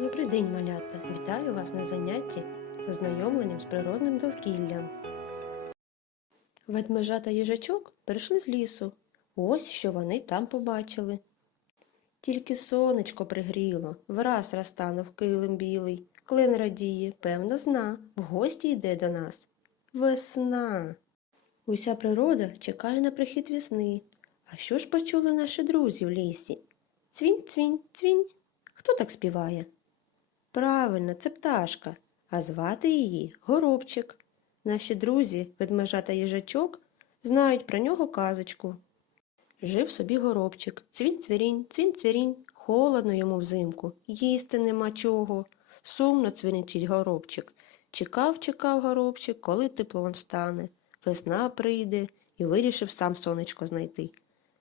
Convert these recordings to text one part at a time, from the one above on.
Добрий день, малята! Вітаю вас на занятті з ознайомленням з природним довкіллям. Ведмежа та їжачок прийшли з лісу. Ось що вони там побачили. Тільки сонечко пригріло, враз розтанув килим білий. Клин радіє, певно, зна, в гості йде до нас. Весна. Уся природа чекає на прихід весни. А що ж почули наші друзі в лісі? Цвінь, цвінь, цвінь. Хто так співає? Правильно, це пташка, а звати її Горобчик. Наші друзі, ведмежа та їжачок, знають про нього казочку. Жив собі горобчик, цвінь цвірінь, цвінь цвірінь, холодно йому взимку, їсти нема чого. Сумно цвірінчить горобчик. Чекав, чекав горобчик, коли тепло стане. Весна прийде і вирішив сам сонечко знайти.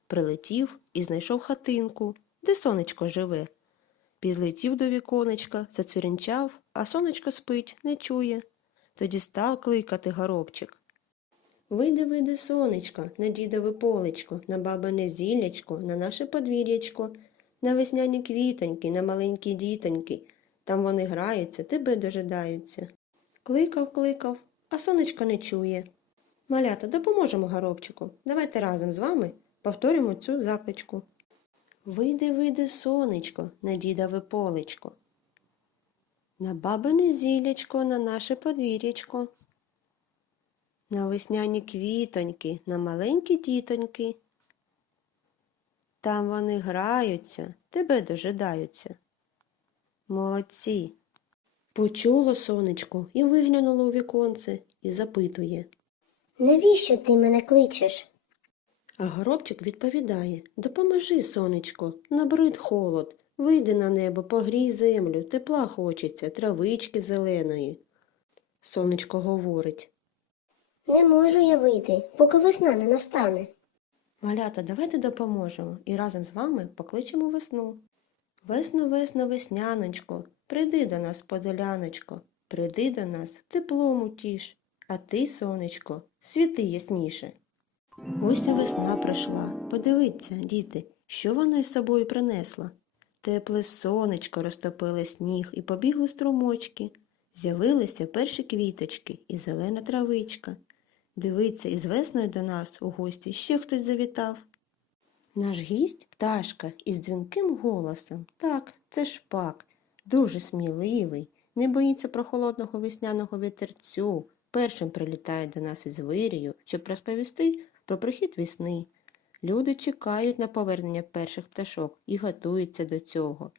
Прилетів і знайшов хатинку, де сонечко живе. Підлетів до віконечка, зацвірінчав, а сонечко спить, не чує. Тоді став кликати горобчик. Вийди, вийди, сонечко, на дідове полечко, на бабине зіллячко, на наше подвір'ячко, на весняні квітоньки, на маленькі дітоньки. Там вони граються, тебе дожидаються. Кликав, кликав, а сонечко не чує. Малята, допоможемо горобчику. Давайте разом з вами повторимо цю закличку. Вийди, вийди, сонечко, на дідове полечко. На бабине зілячко, на наше подвір'ячко. На весняні квітоньки, на маленькі дітоньки. Там вони граються, тебе дожидаються. Молодці. Почуло сонечко і виглянуло у віконце і запитує. Навіщо ти мене кличеш? А горобчик відповідає Допоможи, сонечко, набрид холод, вийди на небо, погрій землю, тепла хочеться, травички зеленої. Сонечко говорить Не можу я вийти, поки весна не настане. Малята, давайте допоможемо і разом з вами покличемо весну. Весно, весно, весняночко, прийди до нас, подоляночко, прийди до нас, теплом утіш, а ти, сонечко, світи ясніше. Ось і весна прийшла. Подивіться, діти, що вона із собою принесла. Тепле сонечко розтопило сніг і побігли струмочки. З'явилися перші квіточки і зелена травичка. Дивиться, із весною до нас у гості ще хтось завітав. Наш гість пташка із дзвінким голосом. Так, це шпак, дуже сміливий, не боїться прохолодного весняного вітерцю. Першим прилітає до нас із вирію, щоб розповісти про прихід весни. Люди чекають на повернення перших пташок і готуються до цього.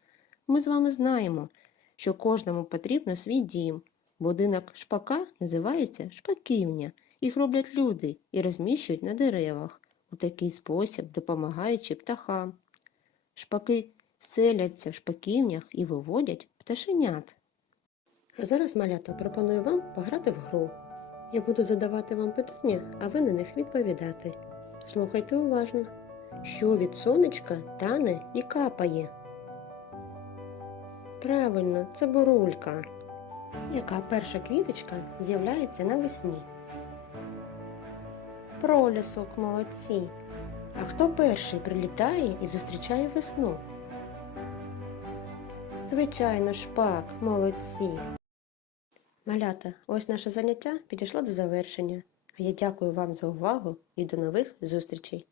Ми з вами знаємо, що кожному потрібно свій дім. Будинок шпака називається шпаківня. Їх роблять люди і розміщують на деревах, у такий спосіб допомагаючи птахам. Шпаки селяться в шпаківнях і виводять пташенят. Зараз, малята, пропоную вам пограти в гру. Я буду задавати вам питання, а ви на них відповідати. Слухайте уважно, що від сонечка тане і капає. Правильно, це бурулька. Яка перша квіточка з'являється навесні? Пролісок молодці. А хто перший прилітає і зустрічає весну? Звичайно, шпак, молодці. Малята, ось наше заняття підійшло до завершення. А я дякую вам за увагу і до нових зустрічей!